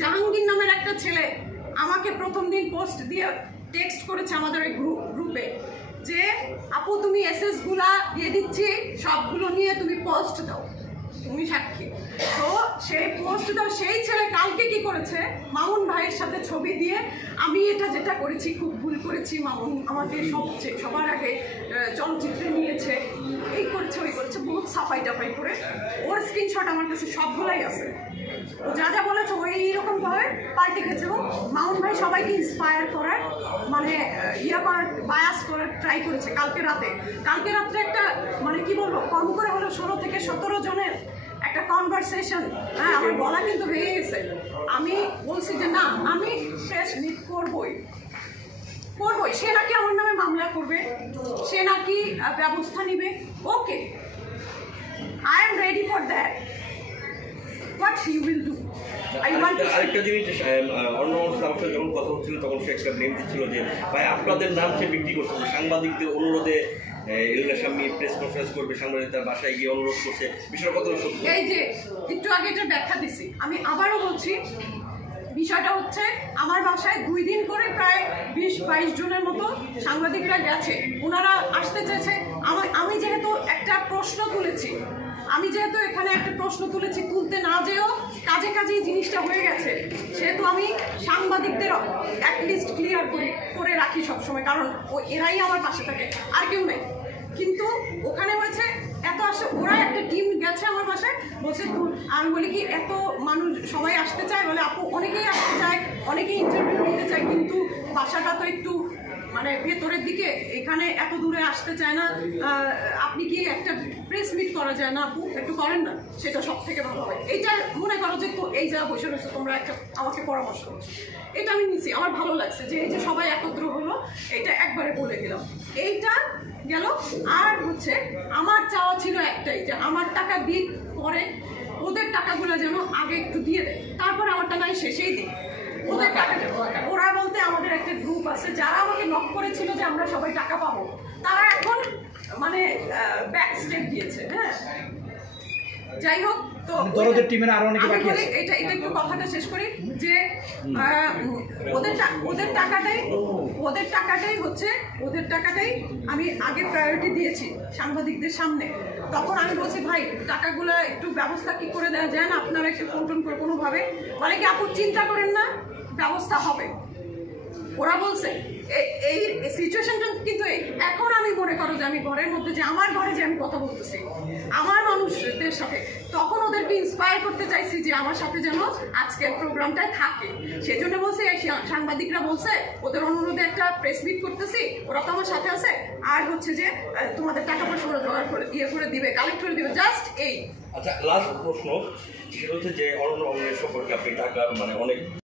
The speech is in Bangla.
জাহাঙ্গীর নামের একটা ছেলে আমাকে প্রথম দিন পোস্ট দিয়ে টেক্সট করেছে আমাদের ওই গ্রুপে যে আপু তুমি এসএস গুলা দিয়ে দিচ্ছি, সবগুলো নিয়ে তুমি পোস্ট দাও, তুমি সাক্ষী। তো সেই পোস্ট দাও, সেই ছেলে কালকে কি করেছে, মামুন ভাইয়ের সাথে ছবি দিয়ে আমি এটা যেটা করেছি খুব ভুল করেছি, মামুন আমাকে সবার আগে চলচ্চিত্রে নিয়েছে, এই করেছে ওই করেছে, বহুত সাফাই টাফাই করে ওর স্ক্রিনশট আমার কাছে সবগুলাই আছে। ও যা যা বলেছে ওই এইরকমভাবে পাল্টে গেছে এবং মামুন ভাই সবাইকে ইন্সপায়ার করার মানে করার বায়াস করার ট্রাই করেছে কালকে রাত্রে একটা মানে কি বলবো কম করে হলো 16 থেকে 17 জনের একটা কনভারসেশন, হ্যাঁ আমার বলা কিন্তু হয়ে গেছে। আমি বলছি যে না আমি প্রেস মিট করবই, সে নাকি আমার নামে মামলা করবে, সে নাকি ব্যবস্থা নিবে, okay I am ready for that, what he will do. আরেকটা জিনিস অন্য মানুষের আমার সাথে যখন কথা হচ্ছিল তখন সে একটা ব্লেম দিচ্ছিল যে ভাই আপনাদের নাম সে বিক্রি করছে, সাংবাদিকদের অনুরোধে এগুলোর সামনে প্রেস কনফারেন্স করবে, সাংবাদিক তার বাসায় গিয়ে অনুরোধ করছে, বিষয়টা কত সত্যি? এই যে একটু আগে এটা ব্যাখ্যা দিছি, আমি আবারও বলছি বিষয়টা হচ্ছে আমার বাসায় 2 দিন করে প্রায় 20-22 জনের মতো সাংবাদিকরা গেছে, ওনারা আসতে চেয়েছে। আমি যেহেতু একটা প্রশ্ন তুলেছি, এখানে একটা প্রশ্ন তুলেছি, তুলতে না যেও কাজেই জিনিসটা হয়ে গেছে, সেহেতু আমি সাংবাদিকদের অ্যাটলিস্ট ক্লিয়ার করে রাখি সবসময়, কারণ এরাই আমার পাশে থাকে, আর কেউ নেই। কিন্তু ওখানে হয়েছে এত আসে, ওরা একটা টিম গেছে আমার বাসায়, বলছে আমি বলি কি এত মানুষ সবাই আসতে চায়, বলে আপু অনেকেই আসতে চায়, অনেকেই ইন্টারভিউ নিতে চায়, কিন্তু বাসাটা তো একটু মানে ভেতরের দিকে, এখানে এত দূরে আসতে চায় না, আপনি কি একটা প্রেস মিট করা যায় না আপু, একটু করেন না, সেটা সব থেকে ভালো হয়। এইটা মনে করো যে তো এই যা বসে রয়েছে তোমরা একটা আমাকে পরামর্শ করছো, এটা আমি নিচ্ছি, আমার ভালো লাগছে যে এই যে সবাই একত্র হলো, এটা একবারে বলে দিলাম, এইটা গেল। আর হচ্ছে আমার চাওয়া ছিল একটাই যে আমার টাকা দিক পরে ওদের টাকাগুলো যেন আগে একটু দিয়ে দেয়, তারপরে আমার টাকা শেষেই দিই ওদের টাকা। ওরা বলতে আমাদের একটা গ্রুপ আছে যারা আমাকে নক করেছিল যে আমরা সবাই টাকা পাবো, তারা এখন মানে ব্যাক স্টেপ দিয়েছে। হ্যাঁ যাই হোক, তো এটা একটু কথাটা শেষ করি যে ওদের টাকাটাই আমি আগে প্রায়োরিটি দিয়েছি সাংবাদিকদের সামনে। তখন আমি বলছি ভাই টাকাগুলো একটু ব্যবস্থা কি করে দেওয়া যায় না, আপনারা একটু ফোন টোন করে কোনোভাবে, মানে কি আপু চিন্তা করেন না ব্যবস্থা হবে। ওরা বলছে এই সিচুয়েশনটা কিন্তু এখন আমি মনে করো যে আমি ঘরের মধ্যে যে আমার ঘরে যে আমি কথা বলতেছি আমার মানুষদের সাথে, তখন ওদেরকে ইন্সপায়ার করতে চাইছি যে আমার সাথে যেন আজকের প্রোগ্রামটায় থাকে। সেজন্য বলছে সাংবাদিকরা বলছে ওদের অনুরোধে একটা প্রেস মিট করতেছি, ওরা তো আমার সাথে আছে, আর হচ্ছে যে তোমাদের টাকা পয়সা ওরা জোগাড় করে করে দিবে, কালেক্ট করে দিবে, জাস্ট এই। আচ্ছা লাস্ট প্রশ্ন, সেটা হচ্ছে যে অরণ্য সম্পর্কে আপনি টাকা মানে অনেক